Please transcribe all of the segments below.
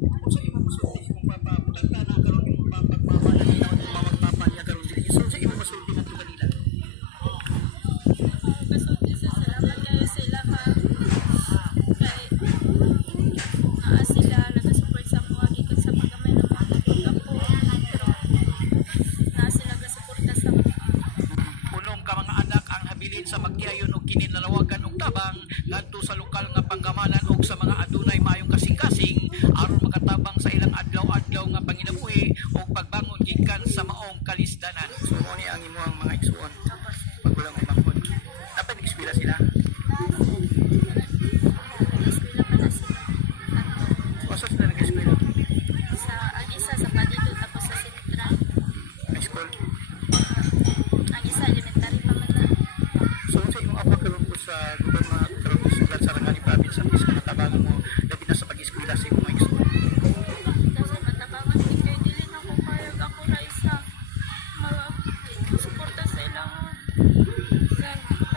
Kung sa imong masulti kung papabutang na karon imong papagpapa na tawag mo magpapa niya karon dili. So sa imong masulti man kanila. Kasulti sa salamat kayo sila ka. Kay sila nag-support sa mga gikan sa paggamay ng mga kapo. Sila nag-suporta sa Unong ka mga anak ang habilin sa magtiayon og kininalawagan og tabang ngadto sa lokal nga panggamanan og sa mga adunay maayong kasing-kasing aron makatabang sa ilang adlaw-adlaw nga panginabuhi o pagbangon gikan sa maong kalisdanan. So mo ni ang imong mga igsuon pagkulang ay bangkod. Dapat nag-eskwela sila. eskwela pa na sila. Asa sila nag-eskwela? Sa ang isa sa Padito tapos sa Sentral. High school. Ang isa elementary pa man na. So sa imong apa karon po sa lugar mga karon sa sulat sa Rangani province at least matabangan mo labi na sa pag-eskwela sa imong mga igsuon. Kasi matabangan din kayo dili na ko payag ako na isa suporta sa ilang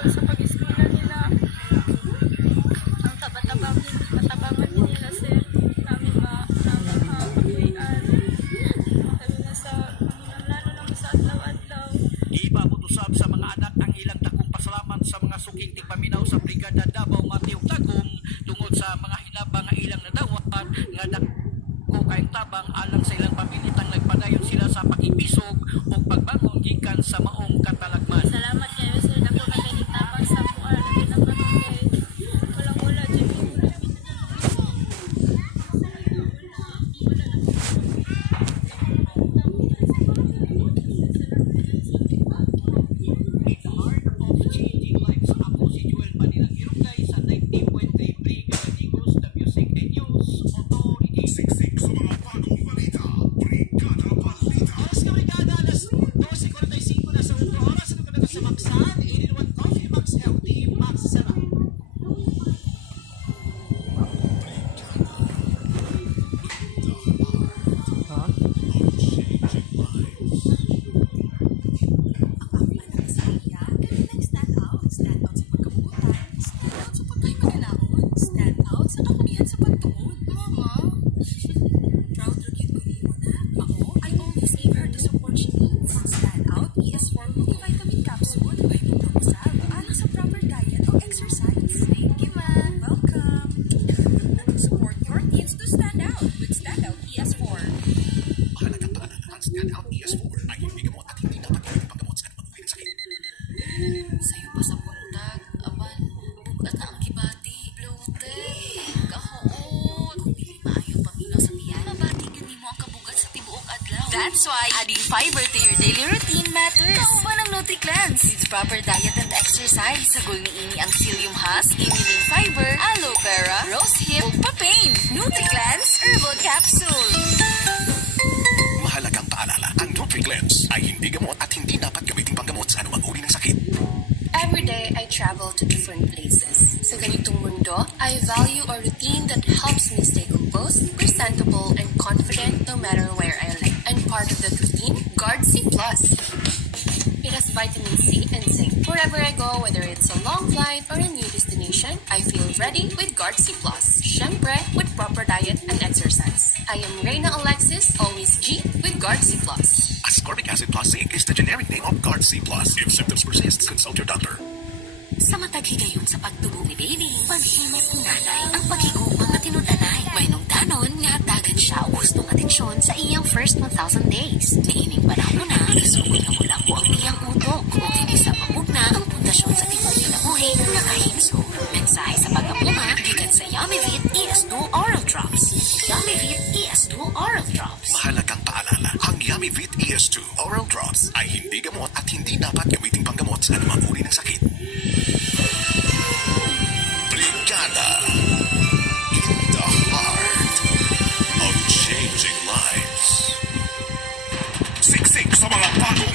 sa pag-eskwela nila. Ang matabangan din nila sir namin mapagwian kami na sa lalo na sa adlaw-adlaw. Ipaabot usab sa mga anak ang ilang dakong pasalamat sa mga suking tigpaminaw sa Brigada Davao Mateo Tagum tungod sa mga hinabang nga ilang nadawat nga dako kayong tabang alang sa ilang pamilitang nagpadayon sila sa pakipisog o pagbangon gikan sa maong katalagman. Salamat kayo sir na po nagkanitabang sa mga labi na barangay. Walang-wala dyan. Changing lives. Ako si Joel Manilang Hirugay sa 90.3 Brigada News, the Music and News Authority. Siksik sa mga bagong balita. Brigada Balita. Oras ka Brigada, alas 12:45 na sa oras. Ano ka na sa Maxan? 81 Coffee, Max Healthy, Max Sarap. Mahalagang paalala, ang Standout ES4 ay hindi gamot at hindi dapat gawing panggamot sa anumang uri ng sakit. Sayo pa sa buntag, aban, bugat na ang kibati, bloated, kahoot, kung dili maayo paminaw sa tiyan, mabati gani mo ang kabugat sa tibuok adlaw. That's why adding fiber to your daily routine matters. Kauban ng NutriCleanse with proper diet and exercise. Sagol ni ini ang psyllium husk, immune fiber, aloe vera, rose hip, ug papain. NutriCleanse Herbal Capsule. Mahalagang paalala, ang NutriCleanse ay hindi gamot at hindi dapat gamitin panggamot sa anumang uri ng sakit. Every day, I travel to different places. Sa ganitong mundo, I value a routine that helps me stay composed, presentable, and confident no matter where I live. And part of that routine, Guard C+. It has vitamin C and zinc. Wherever I go, whether it's a long flight or a new destination, I feel ready with Guard C+. Syempre, with proper diet and exercise. I am Reina Alexis, always G, with Guard C+. Ascorbic acid plus zinc is the generic name of Guard C+. If symptoms persist, consult your doctor. Sa matag higayon sa pagtubo ni baby, paghimos ni nanay, ang paghigupang na tinudanay. May nungdanon nga dagan siya o gustong atensyon sa iyang first 1,000 days. Niining panahon na, isugod na mula ko ang iyang utok. Kung hindi sa pamugna, ang pundasyon sa tipong kinabuhi, nakahinso. Mensahe sa pag-apluma, gikan sa Yummy-Vit ES2 Oral Drops. Yummy-Vit ES2 Oral Drops. Mahalagang paalala, ang Yummy-Vit ES2 Oral Drops ay hindi gamot at hindi dapat gamitin panggamot sa anumang uri ng sakit. Brigada in the heart of changing lives. Siksik sa mga bagong